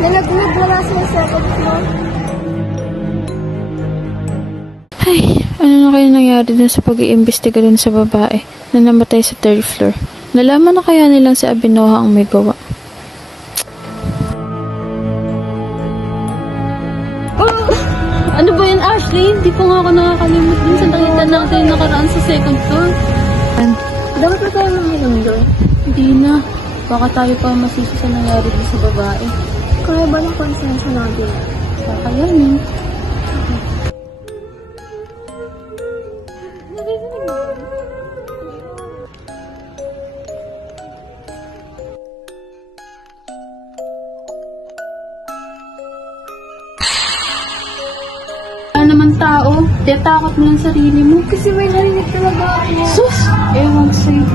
Nalaglag wala sa second floor. Ay, ano na kaya nangyari dun sa pag-iimbestiga dun sa babae na namatay sa third floor? Nalaman na kaya nilang si Abinoha ang may gawa? Ano ba yan, Ashley? Hindi pa nga ako nakakalimot din sa nakita natin nakaraan sa second floor. Dapat na tayo uminom doon. Hindi na. Baka tayo pa masisi sa nangyari din sa babae. Kaya ba ng konsensya natin? Kaya niyo. Naman tao, tatakot mo lang sarili mo. Kasi may narinig talaga ako. Sus! Ewan ko sa'yo.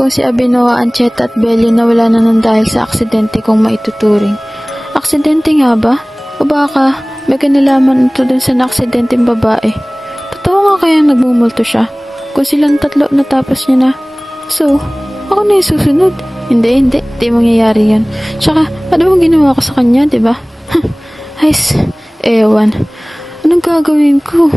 Kung si Abinoha, Ancheta at Belio nawala na ng dahil sa aksidente kung maituturing. Aksidente nga ba? O baka may kanalaman ito dun sa naaksidenteng babae? Totoo nga kayang nagmumulto siya? Kung silang tatlo natapos niya na. So, ako na yung susunod. Hindi mangyayari yan. Tsaka, ano bang ginawa ko sa kanya, diba? Ewan. Anong gagawin ko?